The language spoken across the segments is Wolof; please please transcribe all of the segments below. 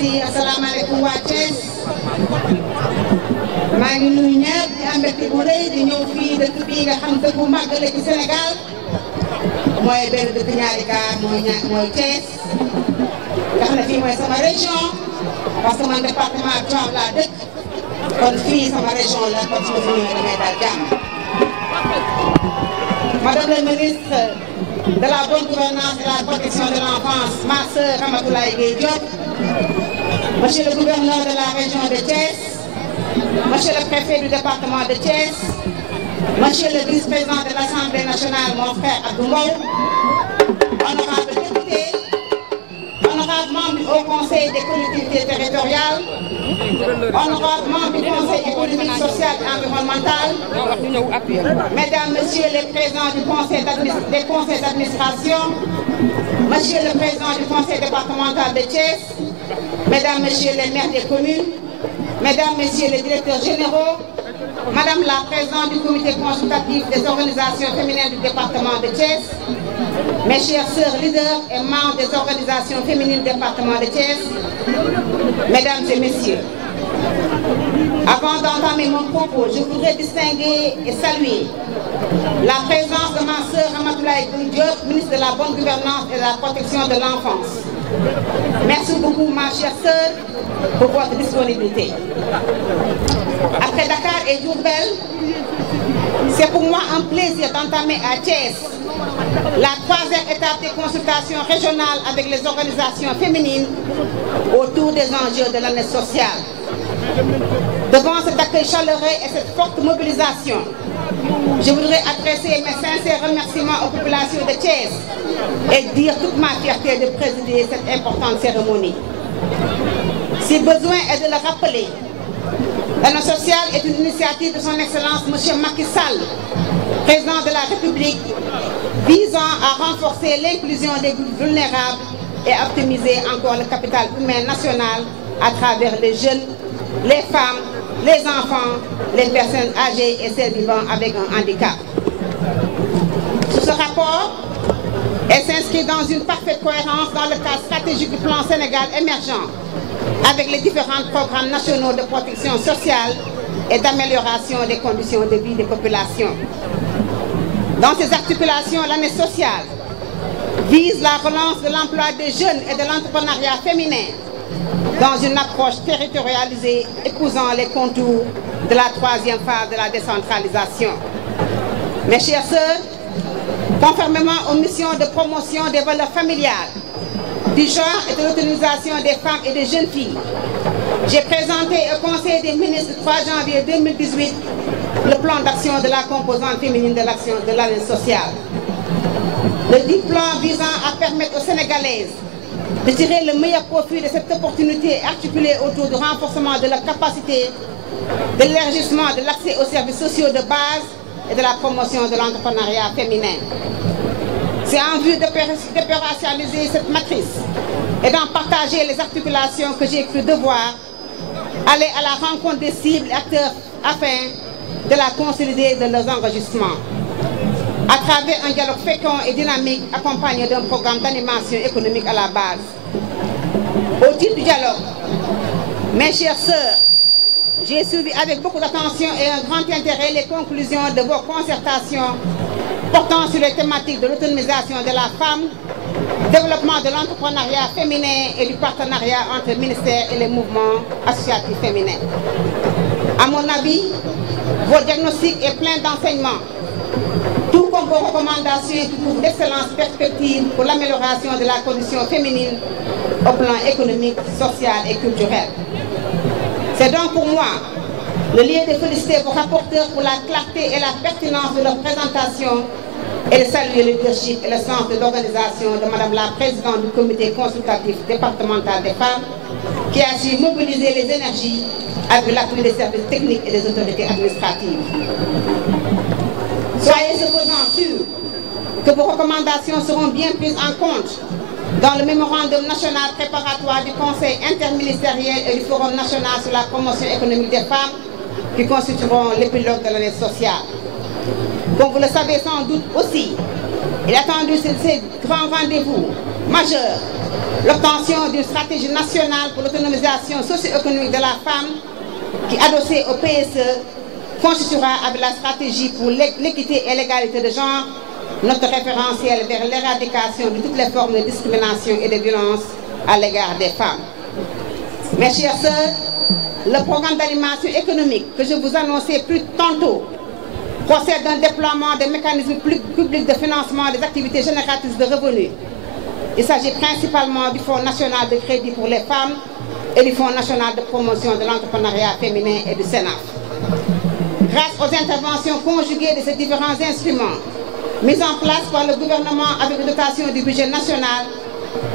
Merci. Assalamu alaikum wa Thiès. maa ngi nuyu ñëpp di am mbégte bu rëy di ñëw fii dëkk bii nga xam dëkk bu mag la ci Sénégal mooy benn dëkk ñaari gaar mooy Thiès nga xam ne fii mooy sama région parce que man département Tivaouane laa dëkk kon fii sama région la kon su ma fi ñëwee damay daal jàmm. Madame la ministre de la bonne gouvernance et de la protection de l'enfance, ma sœur Ramatoulaye Gueye Diop, monsieur le gouverneur de la région de Thiès, monsieur le préfet du département de Thiès, monsieur le vice-président de l'Assemblée nationale, mon frère Abdou Mbow, honorable député, honorable membre du Haut Conseil des collectivités territoriales, honorable membre du Conseil économique, social et environnemental, mesdames, messieurs les présidents du conseil des conseils d'administration, monsieur le président du conseil départemental de Thiès, mesdames, messieurs les maires des communes, mesdames, messieurs les directeurs généraux, madame la présidente du comité consultatif des organisations féminines du département de Thiès, mes chères sœurs leaders et membres des organisations féminines du département de Thiès, mesdames et messieurs, avant d'entamer mon propos, je voudrais distinguer et saluer la présence de ma sœur Ramatoulaye Gueye Diop, ministre de la bonne gouvernance et de la protection de l'enfance. Merci beaucoup, ma chère sœur, pour votre disponibilité. Après Dakar et Diourbel, c'est pour moi un plaisir d'entamer à Thiès la troisième étape des consultations régionales avec les organisations féminines autour des enjeux de l'année sociale. Devant cet accueil chaleureux et cette forte mobilisation, je voudrais adresser mes sincères remerciements aux populations de Thiès et dire toute ma fierté de présider cette importante cérémonie. Si besoin est de le rappeler, l'année sociale est une initiative de son Excellence M. Macky Sall, président de la République, visant à renforcer l'inclusion des groupes vulnérables et à optimiser encore le capital humain national à travers les jeunes, les femmes, les enfants, les personnes âgées et celles vivant avec un handicap. Sous ce rapport, elle s'inscrit dans une parfaite cohérence dans le cadre stratégique du plan Sénégal émergent, avec les différents programmes nationaux de protection sociale et d'amélioration des conditions de vie des populations. Dans ces articulations, l'année sociale vise la relance de l'emploi des jeunes et de l'entrepreneuriat féminin dans une approche territorialisée épousant les contours de la troisième phase de la décentralisation. Mes chères sœurs, conformément aux missions de promotion des valeurs familiales, du genre et de l'autonomisation des femmes et des jeunes filles, j'ai présenté au Conseil des ministres le 3 janvier 2018 le plan d'action de la composante féminine de l'action de l'année sociale. Le dit plan visant à permettre aux Sénégalaises de tirer le meilleur profit de cette opportunité articulée autour du renforcement de la capacité, de l'élargissement de l'accès aux services sociaux de base et de la promotion de l'entrepreneuriat féminin. C'est en vue d'opérationnaliser cette matrice et d'en partager les articulations que j'ai cru devoir aller à la rencontre des cibles et acteurs afin de la consolider de leurs enregistrements à travers un dialogue fécond et dynamique accompagné d'un programme d'animation économique à la base. Au titre du dialogue, mes chères sœurs, j'ai suivi avec beaucoup d'attention et un grand intérêt les conclusions de vos concertations portant sur les thématiques de l'autonomisation de la femme, développement de l'entrepreneuriat féminin et du partenariat entre le ministère et les mouvements associatifs féminins. À mon avis, vos diagnostics est plein d'enseignements, tout comme vos recommandations qui couvrent d'excellentes perspectives pour l'amélioration de la condition féminine au plan économique, social et culturel. C'est donc pour moi le lieu de féliciter vos rapporteurs pour la clarté et la pertinence de leur présentation et de saluer le leadership et le sens de l'organisation de Madame la Présidente du Comité consultatif départemental des femmes qui a su mobiliser les énergies avec l'appui des services techniques et des autorités administratives. Soyez cependant sûrs que vos recommandations seront bien prises en compte dans le mémorandum national préparatoire du Conseil interministériel et du Forum national sur la promotion économique des femmes qui constitueront l'épilogue de l'année sociale. Comme vous le savez sans doute aussi, il est attendu ces grands rendez-vous majeurs l'obtention d'une stratégie nationale pour l'autonomisation socio-économique de la femme qui, adossée au PSE, constituera avec la stratégie pour l'équité et l'égalité de genre notre référentiel vers l'éradication de toutes les formes de discrimination et de violence à l'égard des femmes. Mes chères sœurs, le programme d'animation économique que je vous annonçais plus tantôt procède d'un déploiement des mécanismes publics de financement des activités génératrices de revenus. Il s'agit principalement du Fonds national de crédit pour les femmes et du Fonds national de promotion de l'entrepreneuriat féminin et du Sénat. Grâce aux interventions conjuguées de ces différents instruments, mis en place par le gouvernement avec une dotation du budget national,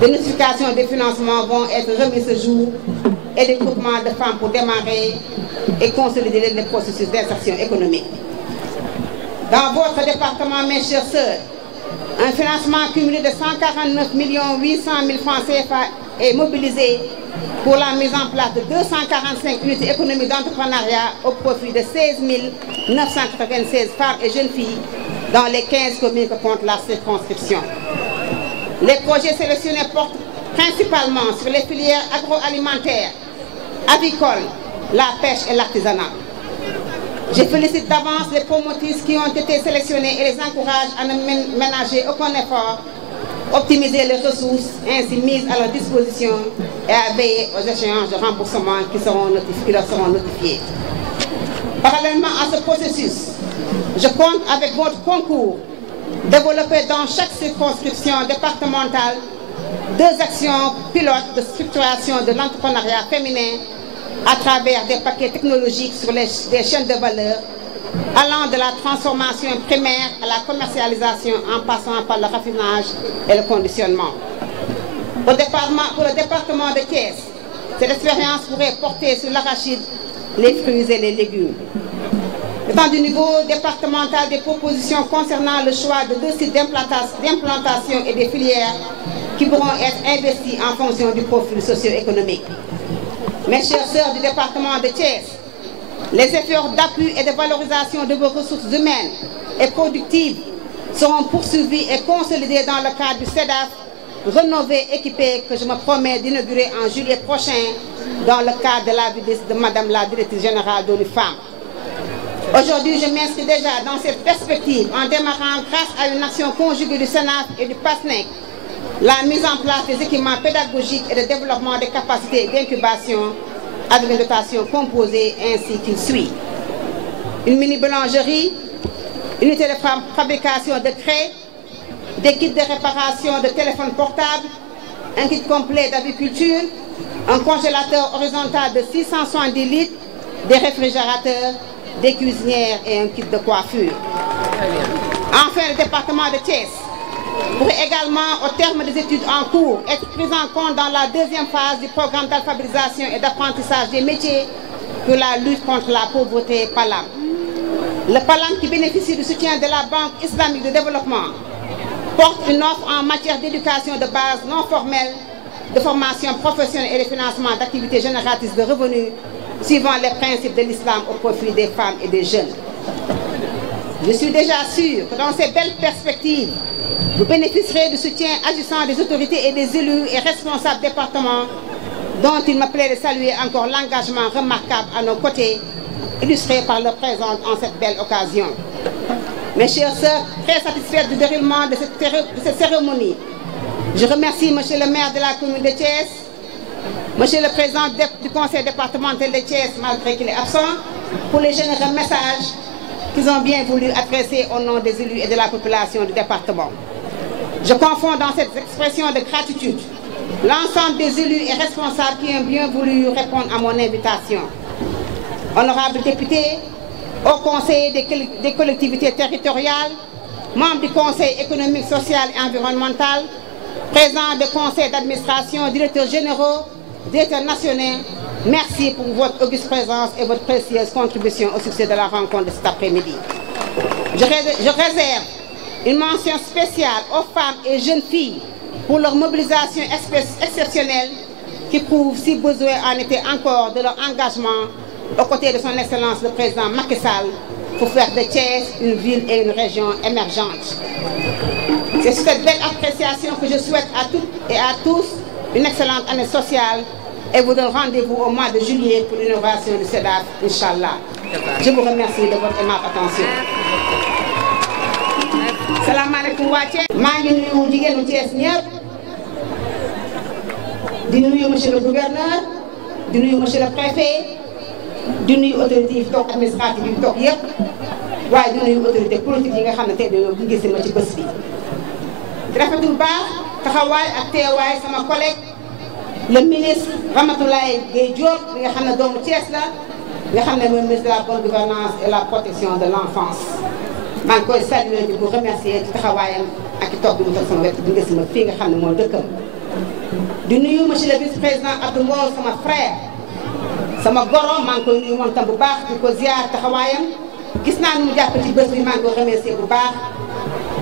des notifications de financement vont être remises ce jour et des groupements de femmes pour démarrer et consolider les processus d'insertion économique. Dans votre département, mes chères sœurs, un financement cumulé de 149 800 000 francs CFA est mobilisé pour la mise en place de 245 unités économiques d'entrepreneuriat au profit de 16 996 femmes et jeunes filles dans les 15 communes que compte la circonscription. Les projets sélectionnés portent principalement sur les filières agroalimentaires, avicoles, la pêche et l'artisanat. Je félicite d'avance les promotrices qui ont été sélectionnées et les encourage à ne ménager aucun effort, optimiser les ressources ainsi mises à leur disposition et à veiller aux échéances de remboursement qui leur seront notifiées. Parallèlement à ce processus, je compte avec votre concours développer dans chaque circonscription départementale 2 actions pilotes de structuration de l'entrepreneuriat féminin à travers des paquets technologiques sur des chaînes de valeur allant de la transformation primaire à la commercialisation en passant par le raffinage et le conditionnement. Pour le département de Thiès, cette expérience pourrait porter sur l'arachide, les fruits et les légumes. Étant du niveau départemental des propositions concernant le choix de 2 sites d'implantation et des filières qui pourront être investis en fonction du profil socio-économique. Mes chères sœurs du département de Thiès, les efforts d'appui et de valorisation de vos ressources humaines et productives seront poursuivis et consolidés dans le cadre du CEDAF, rénové, équipé, que je me promets d'inaugurer en juillet prochain dans le cadre de la visite de Madame la Directrice Générale de l'UFAM. Aujourd'hui, je m'inscris déjà dans cette perspective en démarrant, grâce à une action conjuguée du Sénat et du PASNEC, la mise en place des équipements pédagogiques et de développement des capacités d'incubation avec une dotation composée ainsi qu'il suit. Une mini-boulangerie, unité de fabrication de craie, des kits de réparation de téléphones portables, un kit complet d'aviculture, un congélateur horizontal de 670 litres, des réfrigérateurs, des cuisinières et un kit de coiffure. Enfin, le département de Thiès pourrait également, au terme des études en cours, être pris en compte dans la 2e phase du programme d'alphabétisation et d'apprentissage des métiers pour la lutte contre la pauvreté PALAM. Le PALAM, qui bénéficie du soutien de la Banque islamique de développement, porte une offre en matière d'éducation de base non formelle, de formation professionnelle et de financement d'activités génératrices de revenus suivant les principes de l'islam au profit des femmes et des jeunes. Je suis déjà sûre que dans ces belles perspectives, vous bénéficierez du soutien agissant des autorités et des élus et responsables départements dont il me plaît de saluer encore l'engagement remarquable à nos côtés, illustré par leur présence en cette belle occasion. Mes chères sœurs, très satisfaites du déroulement de cette cérémonie, je remercie Monsieur le maire de la commune de Thiès, Monsieur le président du conseil départemental de Thiès, malgré qu'il est absent, pour les généreux messages qu'ils ont bien voulu adresser au nom des élus et de la population du département. Je confonds dans cette expression de gratitude l'ensemble des élus et responsables qui ont bien voulu répondre à mon invitation. Honorables députés, hauts conseillers des collectivités territoriales, membres du Conseil économique, social et environnemental, présidents de conseils d'administration, directeurs généraux, directeurs nationaux, merci pour votre auguste présence et votre précieuse contribution au succès de la rencontre de cet après-midi. Je réserve une mention spéciale aux femmes et jeunes filles pour leur mobilisation exceptionnelle qui prouve, si besoin en était encore, de leur engagement aux côtés de son Excellence le Président Macky Sall pour faire de Thiès une ville et une région émergente. C'est sur cette belle appréciation que je souhaite à toutes et à tous une excellente année sociale et vous donne rendez-vous au mois de juillet pour l'innovation du CEDAF, Inch'Allah. Je vous remercie de votre aimable attention. salaamaaleykum waa Thiès. maa ngi nuyu jigéenu Thiès ñëpp di nuyu monsieur le gouverneur di nuyu monsieur le préfet di nuyu autorité yi fi toog administrative yi fi toog yëpp waaye di nuyu autorité politique yi nga xam ne tey dañoo gunge si ma ci bés bi. di rafetlu bu baax taxawaay ak teewaay sama collègue le ministre Ramatoulaye Gueye Diop bi nga xam ne doomu Thiès la nga xam ne mooy ministre de la bonne gouvernance et la protection de l'enfance. maa ngi koy saluer di ko remercier ci taxawaayam ak ci toog bi mu toog sama wet gunge si ma fii nga xam ne mooy dëkkam. di nuyu monsieur le vice-président Abdou Mbow sama frère sama goro maa ngi koy nuyu moom tam bu baax di ko ziar taxawaayam gis naa ni mu jàpp ci bés bi maa ngi koy remercier bu baax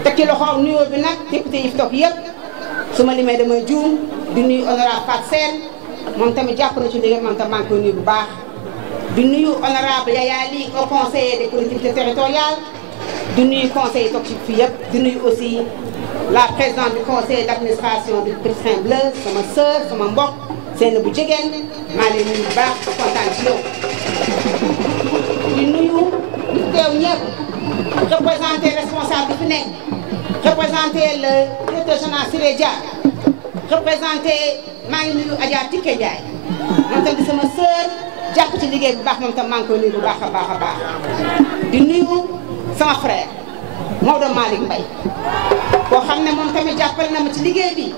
teg ci loxoom nuyoo bi nag député yi fi toog yëpp su ma limee damay juum di nuyu honorable Fatou Sène moom tamit jàpp na ci liggéey moom tam maa ngi koy nuyu bu baax di nuyu honorable Yaya Ly au conseiller des collectivités territoriales di nuyu conseil yi toog ci fii yëpp di nuyu aussi la présidente du conseil d'administration du Petit Train Bleu sama sœur sama mbokk seen bu jigéen maa ngi leen nuyu bu baax kontaan ci yow. di nuyu teew ñëpp représenté responsable bi fi nekk représenté le directeur général Siré Dia représenté maa ngi nuyu Adja Tické Ndiaye moom tam di sama sœur jàpp ci liggéey bu baax moom tam maa ngi koy nuyu bu baax a baax a baax di nuyu sama frère Maodo Malick Mbaye koo xam ne moom tamit jàppale na ma ci liggéey bi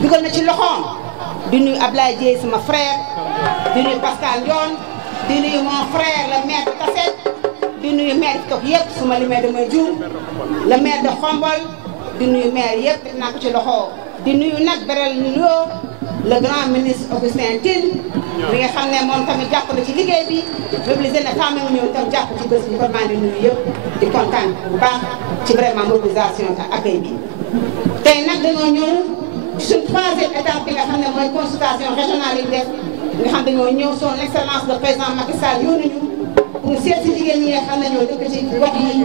dugal na ci loxoom di nuyu Ablaye Dieye sama frère di nuyu Pascal Ndione di nuyu mon frère le maire de Tassette di nuyu maire yi toog yëpp su ma limee damay juum le maire de Khombole di nuyu maire yëpp teg naa ko ci loxo di nuyu nag beral nuyoo le grand ministre Augustin Tine mi nga xam ne moom tamit jàpp na ci liggéey bi mobilisé na femme yi ñëw tam jàpp ci bés bi kon maa ngi nuyu yëpp di kontaan bu baax ci vraiment mobilisation te accueil bi. tey nag dañoo ñëw ci suñ troisième étape bi nga xam ne mooy consultation régionale yi def nga xam dañoo ñëw son excellence le président Macky Sall yónni ñu pour seet si jigéen ñi nga xam ne ñoo dëkk ci gox yi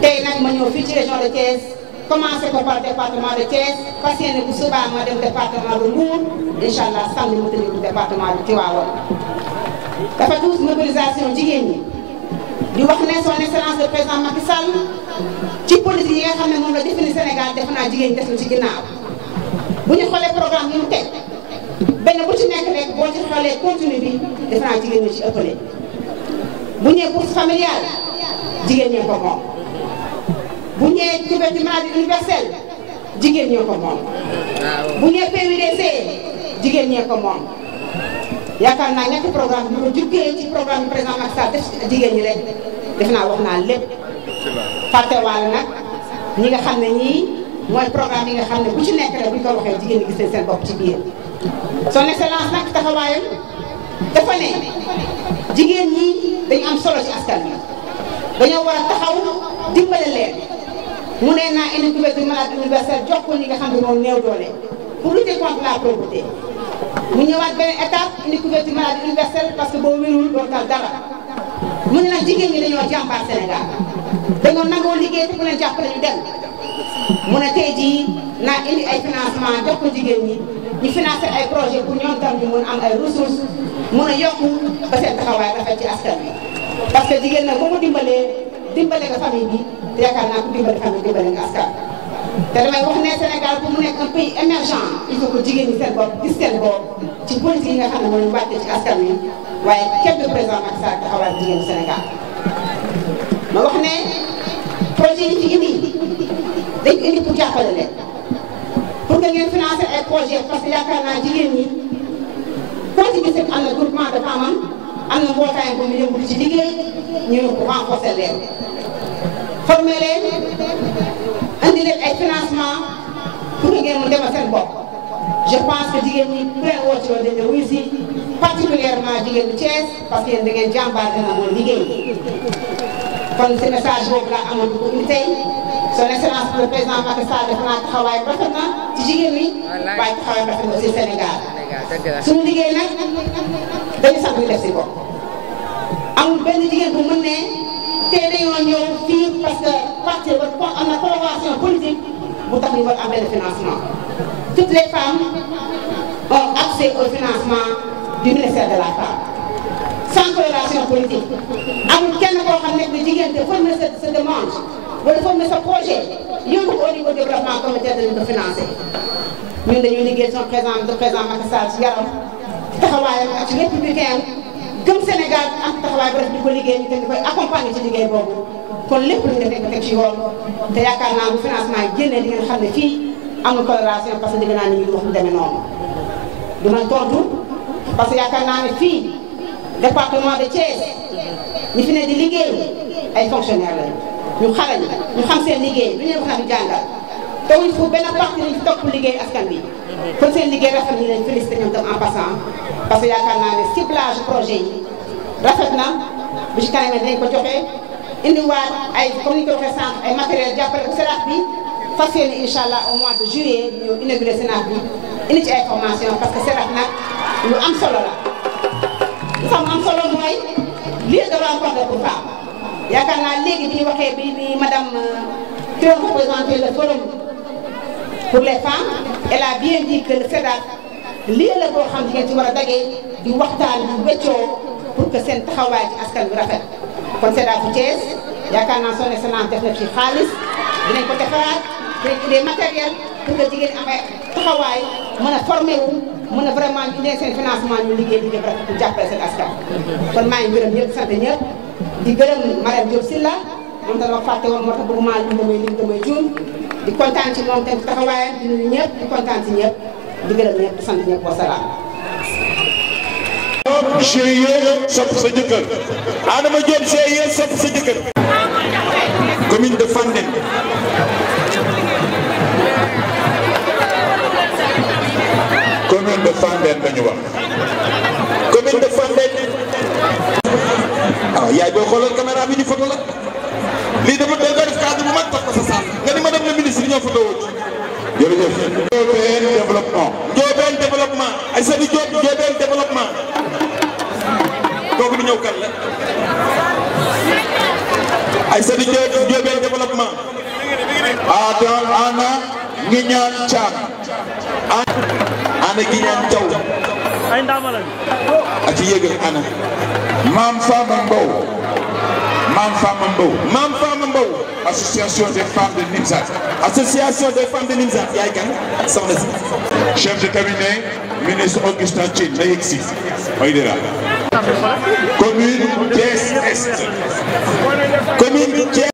tey nag ma ñëw fii ci région de Thiès. commencé ko par département de Thiès fas yéene bu subaa ma dem département de Mbour incha allah samedi mu tëjee département de Tivaouane. dafa tous mobilisation jigéen ñi di wax ne son excellence le président Macky Sall ci politique yi nga xam ne moom la défini Sénégal def naa jigéen ñi def na ci ginnaaw bu ñu xoolee programme yi mu teg benn bu ci nekk rek boo ci xoolee continue bi def naa jigéen ñi ci ëppale bu ñëwee bourse familiale jigéen ñee ko moom. bu ñëwee couverture maladie universelle jigéen ñoo ko moom bu ñëwee PUDC jigéen ñee ko moom yaakaar naa ñetti programme bi ko jukkee ci programme bi président Macky Sall def jigéen ñi rek def naa wax naa lépp fàttewaale nag ñi nga xam ne ñii mooy programme yi nga xam ne bu ci nekk rek bu ñu ko waxee jigéen ñi gis nañ seen bopp ci biir son excellence nag taxawaayam dafa ne jigéen ñi dañu am solo ci askan bi dañoo war a taxaw dimbale leen mu ne naa indi couverture maladie universelle jox ko ñi nga xam ne moom néew doole pour lutter contre la pauvreté mu ñëwaat beneen étape indi couverture maladie universelle parce que boo wérul doo tal dara mu ne nag jigéen ñi dañoo jàmbaar Sénégal dañoo nangoo liggéey te ku leen jàppale ñu dem mu ne tey jii naa indi ay financement jox ko jigéen ñi ñu financer ay projet pour ñoom tam ñu mun am ay ressources mun a yokku ba seen taxawaay rafet ci askan bi parce que jigéen nag boo ko dimbale nga famille bi te yaakaar naa ko dimbale famille dimbale nga askan te damay wax ne Sénégal pour mu nekk un pays émergent il faut que jigéen ñi seen bopp gis seen bopp ci politique yi nga xam ne moo ñu wàccee ci askan wi waaye képp du président Macky Sall taxawal jigéenu Sénégal ma wax ne projet yi fi indi dañ ko indi pour jàppale leen pour que ngeen financer ay projet parce que yaakaar naa jigéen ñi koo ci gis am na groupement de femmes am na mbootaay bu mu yëngu ci liggéey ñu renforcer leen former leen andi leen ay financement pour que ngeen mu demal seen bopp je pense que jigéen ñi ku leen woo ci loolu dañu wuyu si particulièrement jigéen ñi Thiès parce que yéen da ngeen jàmbaar dina mooy liggéey kon si message boobu laa amoon bu ko indi tey son excellence le président Macky Sall def naa taxawaay rafet na ci jigéen ñi waaye taxawaay rafet na aussi Sénégal suñu liggéey nag dañu sax ñu def si ko amul benn jigéen bu mën ne te dañoo ñëw fii parce que parti ba am na collaboration politique bu tax ñu war am benn financement toutes les femmes ont accès au financement du ministère de la Femme sans corrélation politique amul kenn koo xam ne jigéen te former sa demande wala former sa projet yóbbu ko au niveau développement communautaire dañu ko financé ñun dañuy liggéey son président Macky Sall ci yaram ci taxawaayam ak ci républicain gëm Sénégal am taxawaay bu rafet di ko liggéey ñu te di koy accompagner ci liggéey boobu kon lépp lu ñu def teg ci yoon te yaakaar naa bu financement yi génnee di ngeen xam ne fii amul corrélation parce que dégg naa ni ñu wax lu demee noonu du ma tontu parce que yaakaar naa ne fii département de Thiès ñi fi ne di liggéey ay fonctionnaires lañu ñu xarañ ñu xam seen liggéey lu ñu wax na di jàngal te wuñ fu benn parti lañ fi topp liggéey askan bi kon seen liggéey rafet ñu leen félicité ñoom tam en passant parce que yaakaar naa ne ciblage projet yi rafet na bu ci kanamee dinañ ko joxe indiwaat ay comme ni ñu ko waxee sànq ay matériel jàppale ko SEDAF bi fas yéene incha allah au mois de juillet ñu inauguré SEDAF bi indi ci ay formation parce que SEDAF nag lu am solo la lu sax am solo mooy lieu de rencontre pour femmes yaakaar naa léegi bi ñu waxee bi madame qui a représenté le forum pour les femmes elle a bien dit que le SEDAF lieu la boo xam ne ngeen ci war a dagee di waxtaan di weccoo pour que seen taxawaay ci askan bi rafet kon SEDAF bu Thiès yaakaar naa son excellence def na ci xaalis dinañ ko defaraat dinañ indi matériel pour que jigéen ñi am ay taxawaay mën a formé wu mën a vraiment ñu indee seen financement ñu liggéey liggéey bu rafet pour jàppale seen askan. kon maa ngi gërëm ñëpp sant ñëpp di gërëm Mariam Diop Sylla moom tamit wax fàtte woon moo tax bëgg maa lim damay juum di kontaan ci moom tamit taxawaayam di nuyu ñëpp di kontaan ci ñëpp di gërëm ñëpp di sant ñëpp wasalaam. GIE sopp sa jëkkër Adama Diop GIE sopp sa jëkkër commune de Fandène commune de Fandène dañu wax commune de Fandène ah yaay boo xoolal caméra bi ñu photo la lii dafa doon def cadre bu mag tax ko sa saal nga ni madame la ministre ñoo photo woo jërëjëf Ndiobène développement Ndiobène développement Aïssatou Diop Ndiobène développement kooku di ñëw kan la Aïssatou Diop Ndiobène développement Ana Guignane Thiam Ana Guignane Thiaw ay ndama lañu a ci yëgal Ana Mame Fama Mbow association des femmes de Nimzat yaay kan soxna si chef de cabinet ministre Augustin Tine na yegg si may dira commune Thiès Est commune Thiès